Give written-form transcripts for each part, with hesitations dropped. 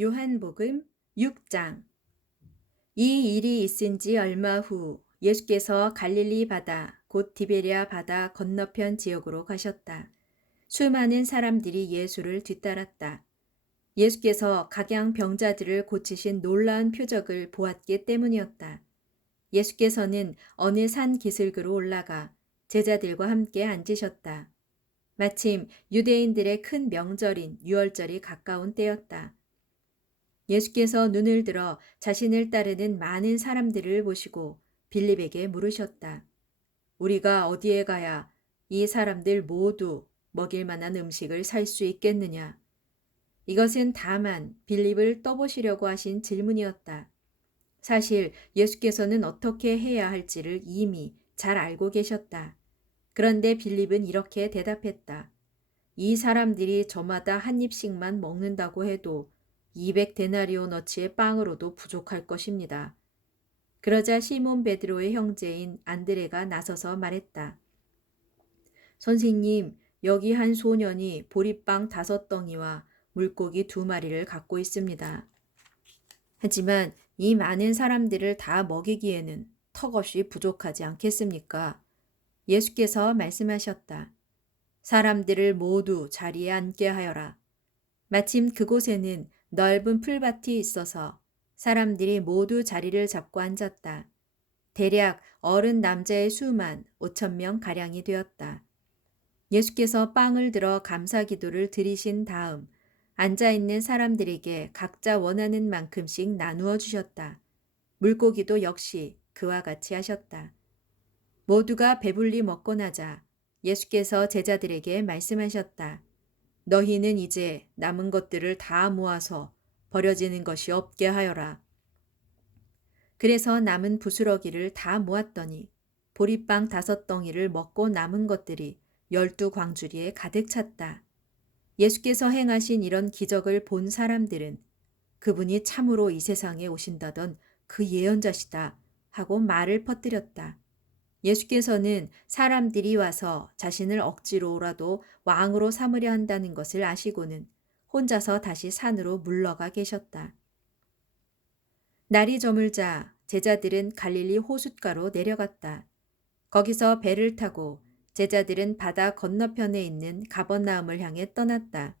요한복음 6장. 이 일이 있은 지 얼마 후 예수께서 갈릴리 바다 곧 디베랴 바다 건너편 지역으로 가셨다. 수많은 사람들이 예수를 뒤따랐다. 예수께서 각양 병자들을 고치신 놀라운 표적을 보았기 때문이었다. 예수께서는 어느 산 기슭으로 올라가 제자들과 함께 앉으셨다. 마침 유대인들의 큰 명절인 유월절이 가까운 때였다. 예수께서 눈을 들어 자신을 따르는 많은 사람들을 보시고 빌립에게 물으셨다. 우리가 어디에 가야 이 사람들 모두 먹일 만한 음식을 살 수 있겠느냐? 이것은 다만 빌립을 떠보시려고 하신 질문이었다. 사실 예수께서는 어떻게 해야 할지를 이미 잘 알고 계셨다. 그런데 빌립은 이렇게 대답했다. 이 사람들이 저마다 한 입씩만 먹는다고 해도 200데나리오너치의 빵으로도 부족할 것입니다. 그러자 시몬 베드로의 형제인 안드레가 나서서 말했다. 선생님, 여기 한 소년이 보리빵 5덩이와 물고기 2마리를 갖고 있습니다. 하지만 이 많은 사람들을 다 먹이기에는 턱없이 부족하지 않겠습니까? 예수께서 말씀하셨다. 사람들을 모두 자리에 앉게 하여라. 마침 그곳에는 넓은 풀밭이 있어서 사람들이 모두 자리를 잡고 앉았다. 대략 어른 남자의 수만 5,000명 가량이 되었다. 예수께서 빵을 들어 감사 기도를 드리신 다음 앉아있는 사람들에게 각자 원하는 만큼씩 나누어 주셨다. 물고기도 역시 그와 같이 하셨다. 모두가 배불리 먹고 나자 예수께서 제자들에게 말씀하셨다. 너희는 이제 남은 것들을 다 모아서 버려지는 것이 없게 하여라. 그래서 남은 부스러기를 다 모았더니 보리빵 5덩이를 먹고 남은 것들이 12광주리에 가득 찼다. 예수께서 행하신 이런 기적을 본 사람들은 그분이 참으로 이 세상에 오신다던 그 예언자시다 하고 말을 퍼뜨렸다. 예수께서는 사람들이 와서 자신을 억지로라도 왕으로 삼으려 한다는 것을 아시고는 혼자서 다시 산으로 물러가 계셨다. 날이 저물자 제자들은 갈릴리 호숫가로 내려갔다. 거기서 배를 타고 제자들은 바다 건너편에 있는 가버나움을 향해 떠났다.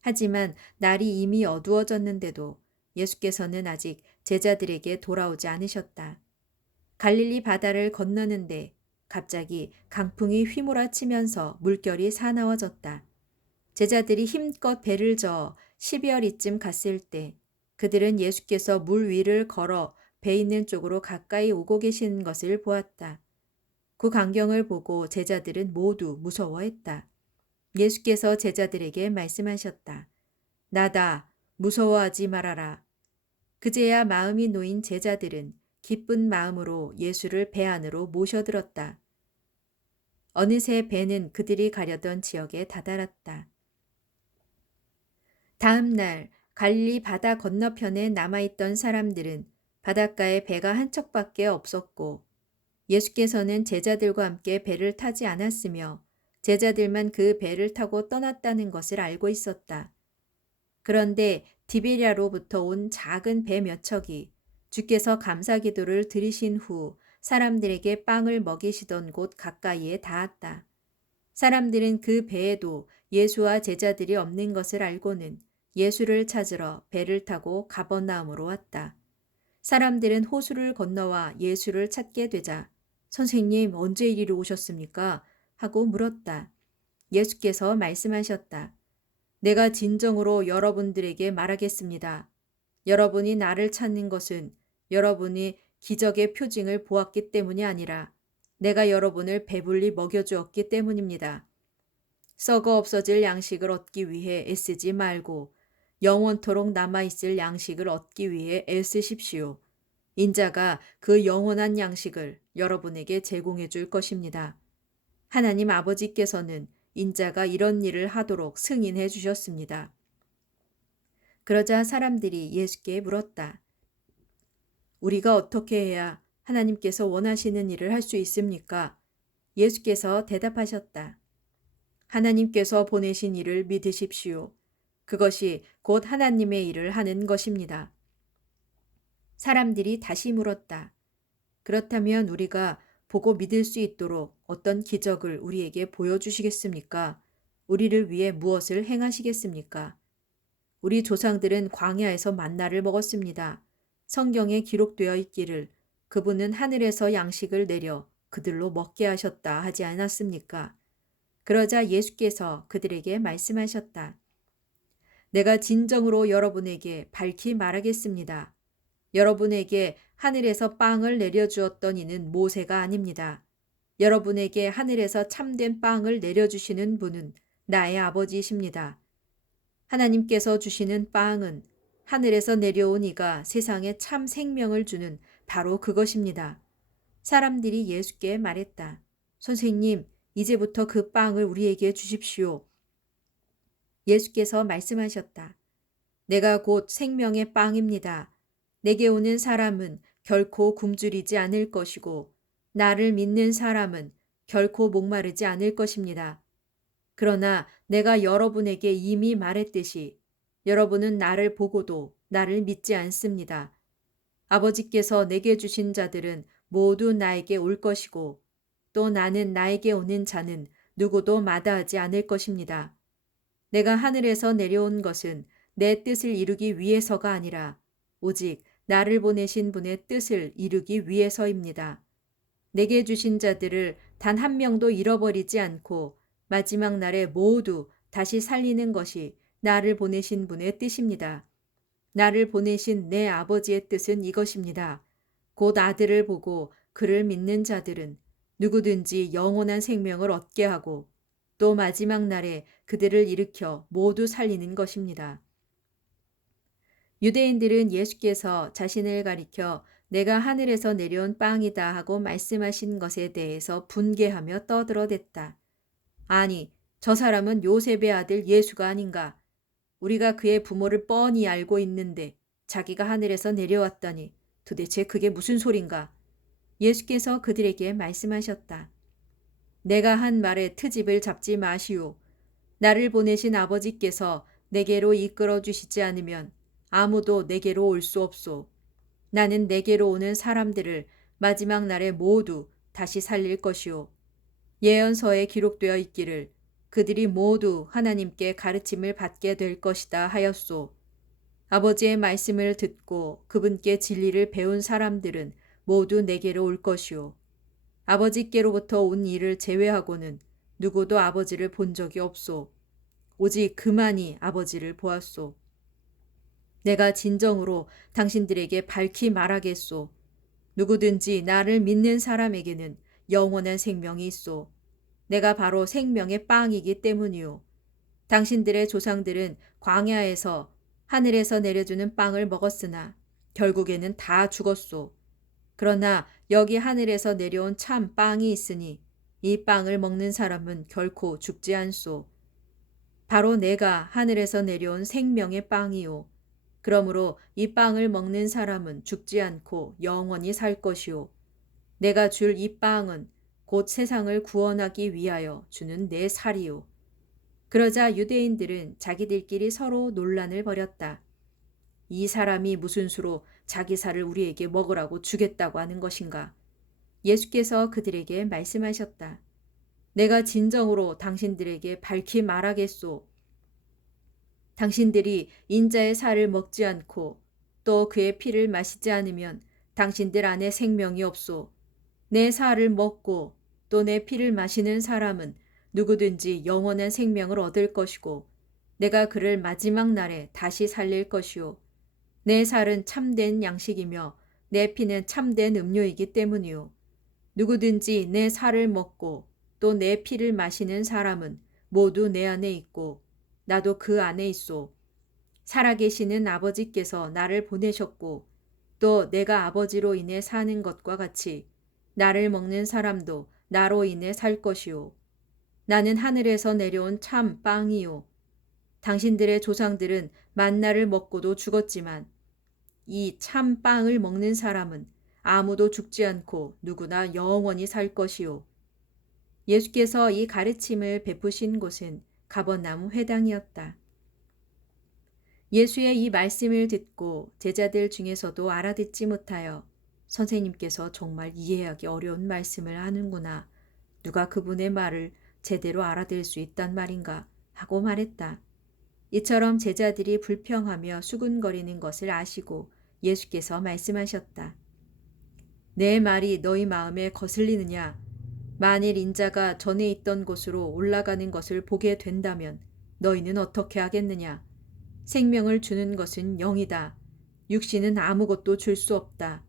하지만 날이 이미 어두워졌는데도 예수께서는 아직 제자들에게 돌아오지 않으셨다. 갈릴리 바다를 건너는데 갑자기 강풍이 휘몰아치면서 물결이 사나워졌다. 제자들이 힘껏 배를 저어 12월이쯤 갔을 때 그들은 예수께서 물 위를 걸어 배 있는 쪽으로 가까이 오고 계시는 것을 보았다. 그 광경을 보고 제자들은 모두 무서워했다. 예수께서 제자들에게 말씀하셨다. 나다, 무서워하지 말아라. 그제야 마음이 놓인 제자들은 기쁜 마음으로 예수를 배 안으로 모셔들었다. 어느새 배는 그들이 가려던 지역에 다다랐다. 다음 날 갈릴리 바다 건너편에 남아있던 사람들은 바닷가에 배가 한 척밖에 없었고 예수께서는 제자들과 함께 배를 타지 않았으며 제자들만 그 배를 타고 떠났다는 것을 알고 있었다. 그런데 디베랴로부터 온 작은 배 몇 척이 주께서 감사 기도를 드리신 후 사람들에게 빵을 먹이시던 곳 가까이에 닿았다. 사람들은 그 배에도 예수와 제자들이 없는 것을 알고는 예수를 찾으러 배를 타고 가버나움으로 왔다. 사람들은 호수를 건너와 예수를 찾게 되자 선생님 언제 이리로 오셨습니까? 하고 물었다. 예수께서 말씀하셨다. 내가 진정으로 여러분들에게 말하겠습니다. 여러분이 나를 찾는 것은 여러분이 기적의 표징을 보았기 때문이 아니라 내가 여러분을 배불리 먹여주었기 때문입니다. 썩어 없어질 양식을 얻기 위해 애쓰지 말고 영원토록 남아있을 양식을 얻기 위해 애쓰십시오. 인자가 그 영원한 양식을 여러분에게 제공해 줄 것입니다. 하나님 아버지께서는 인자가 이런 일을 하도록 승인해 주셨습니다. 그러자 사람들이 예수께 물었다. 우리가 어떻게 해야 하나님께서 원하시는 일을 할 수 있습니까? 예수께서 대답하셨다. 하나님께서 보내신 이를 믿으십시오. 그것이 곧 하나님의 일을 하는 것입니다. 사람들이 다시 물었다. 그렇다면 우리가 보고 믿을 수 있도록 어떤 기적을 우리에게 보여주시겠습니까? 우리를 위해 무엇을 행하시겠습니까? 우리 조상들은 광야에서 만나를 먹었습니다. 성경에 기록되어 있기를 그분은 하늘에서 양식을 내려 그들로 먹게 하셨다 하지 않았습니까? 그러자 예수께서 그들에게 말씀하셨다. 내가 진정으로 여러분에게 밝히 말하겠습니다. 여러분에게 하늘에서 빵을 내려주었던 이는 모세가 아닙니다. 여러분에게 하늘에서 참된 빵을 내려주시는 분은 나의 아버지이십니다. 하나님께서 주시는 빵은 하늘에서 내려온 이가 세상에 참 생명을 주는 바로 그것입니다. 사람들이 예수께 말했다. 선생님, 이제부터 그 빵을 우리에게 주십시오. 예수께서 말씀하셨다. 내가 곧 생명의 빵입니다. 내게 오는 사람은 결코 굶주리지 않을 것이고 나를 믿는 사람은 결코 목마르지 않을 것입니다. 그러나 내가 여러분에게 이미 말했듯이 여러분은 나를 보고도 나를 믿지 않습니다. 아버지께서 내게 주신 자들은 모두 나에게 올 것이고 또 나는 나에게 오는 자는 누구도 마다하지 않을 것입니다. 내가 하늘에서 내려온 것은 내 뜻을 이루기 위해서가 아니라 오직 나를 보내신 분의 뜻을 이루기 위해서입니다. 내게 주신 자들을 단 한 명도 잃어버리지 않고 마지막 날에 모두 다시 살리는 것이 나를 보내신 분의 뜻입니다. 나를 보내신 내 아버지의 뜻은 이것입니다. 곧 아들을 보고 그를 믿는 자들은 누구든지 영원한 생명을 얻게 하고 또 마지막 날에 그들을 일으켜 모두 살리는 것입니다. 유대인들은 예수께서 자신을 가리켜 내가 하늘에서 내려온 빵이다 하고 말씀하신 것에 대해서 분개하며 떠들어댔다. 아니, 저 사람은 요셉의 아들 예수가 아닌가? 우리가 그의 부모를 뻔히 알고 있는데 자기가 하늘에서 내려왔다니 도대체 그게 무슨 소린가? 예수께서 그들에게 말씀하셨다. 내가 한 말에 트집을 잡지 마시오. 나를 보내신 아버지께서 내게로 이끌어 주시지 않으면 아무도 내게로 올 수 없소. 나는 내게로 오는 사람들을 마지막 날에 모두 다시 살릴 것이오. 예언서에 기록되어 있기를 그들이 모두 하나님께 가르침을 받게 될 것이다 하였소. 아버지의 말씀을 듣고 그분께 진리를 배운 사람들은 모두 내게로 올 것이오. 아버지께로부터 온 이를 제외하고는 누구도 아버지를 본 적이 없소. 오직 그만이 아버지를 보았소. 내가 진정으로 당신들에게 밝히 말하겠소. 누구든지 나를 믿는 사람에게는 영원한 생명이 있소. 내가 바로 생명의 빵이기 때문이요. 당신들의 조상들은 광야에서 하늘에서 내려주는 빵을 먹었으나 결국에는 다 죽었소. 그러나 여기 하늘에서 내려온 참 빵이 있으니 이 빵을 먹는 사람은 결코 죽지 않소. 바로 내가 하늘에서 내려온 생명의 빵이요. 그러므로 이 빵을 먹는 사람은 죽지 않고 영원히 살 것이요. 내가 줄 이 빵은 곧 세상을 구원하기 위하여 주는 내 살이요. 그러자 유대인들은 자기들끼리 서로 논란을 벌였다. 이 사람이 무슨 수로 자기 살을 우리에게 먹으라고 주겠다고 하는 것인가? 예수께서 그들에게 말씀하셨다. 내가 진정으로 당신들에게 밝히 말하겠소. 당신들이 인자의 살을 먹지 않고 또 그의 피를 마시지 않으면 당신들 안에 생명이 없소. 내 살을 먹고 또 내 피를 마시는 사람은 누구든지 영원한 생명을 얻을 것이고 내가 그를 마지막 날에 다시 살릴 것이요. 내 살은 참된 양식이며 내 피는 참된 음료이기 때문이요. 누구든지 내 살을 먹고 또 내 피를 마시는 사람은 모두 내 안에 있고 나도 그 안에 있소. 살아계시는 아버지께서 나를 보내셨고 또 내가 아버지로 인해 사는 것과 같이 나를 먹는 사람도 나로 인해 살 것이요. 나는 하늘에서 내려온 참 빵이요. 당신들의 조상들은 만나를 먹고도 죽었지만 이 참 빵을 먹는 사람은 아무도 죽지 않고 누구나 영원히 살 것이요. 예수께서 이 가르침을 베푸신 곳은 가버나움 회당이었다. 예수의 이 말씀을 듣고 제자들 중에서도 알아듣지 못하여 선생님께서 정말 이해하기 어려운 말씀을 하는구나. 누가 그분의 말을 제대로 알아들을 수 있단 말인가 하고 말했다. 이처럼 제자들이 불평하며 수군거리는 것을 아시고 예수께서 말씀하셨다. 내 말이 너희 마음에 거슬리느냐? 만일 인자가 전에 있던 곳으로 올라가는 것을 보게 된다면 너희는 어떻게 하겠느냐? 생명을 주는 것은 영이다. 육신은 아무것도 줄 수 없다.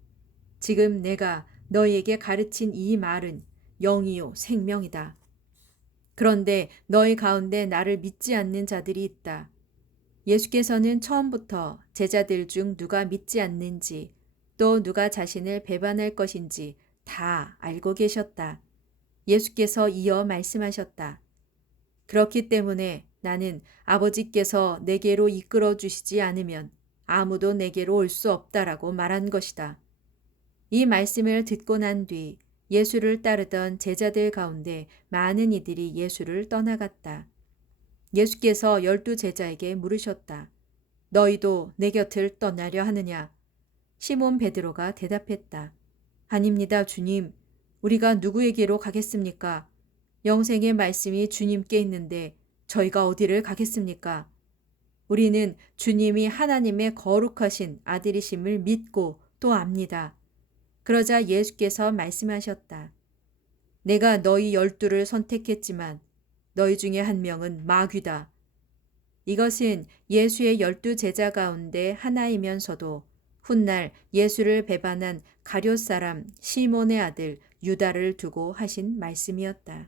지금 내가 너희에게 가르친 이 말은 영이요 생명이다. 그런데 너희 가운데 나를 믿지 않는 자들이 있다. 예수께서는 처음부터 제자들 중 누가 믿지 않는지 또 누가 자신을 배반할 것인지 다 알고 계셨다. 예수께서 이어 말씀하셨다. 그렇기 때문에 나는 아버지께서 내게로 이끌어 주시지 않으면 아무도 내게로 올 수 없다라고 말한 것이다. 이 말씀을 듣고 난 뒤 예수를 따르던 제자들 가운데 많은 이들이 예수를 떠나갔다. 예수께서 12 제자에게 물으셨다. 너희도 내 곁을 떠나려 하느냐? 시몬 베드로가 대답했다. 아닙니다, 주님. 우리가 누구에게로 가겠습니까? 영생의 말씀이 주님께 있는데 저희가 어디를 가겠습니까? 우리는 주님이 하나님의 거룩하신 아들이심을 믿고 또 압니다. 그러자 예수께서 말씀하셨다. 내가 너희 12를 선택했지만 너희 중에 한 명은 마귀다. 이것은 예수의 12 제자 가운데 하나이면서도 훗날 예수를 배반한 가룟 사람 시몬의 아들 유다를 두고 하신 말씀이었다.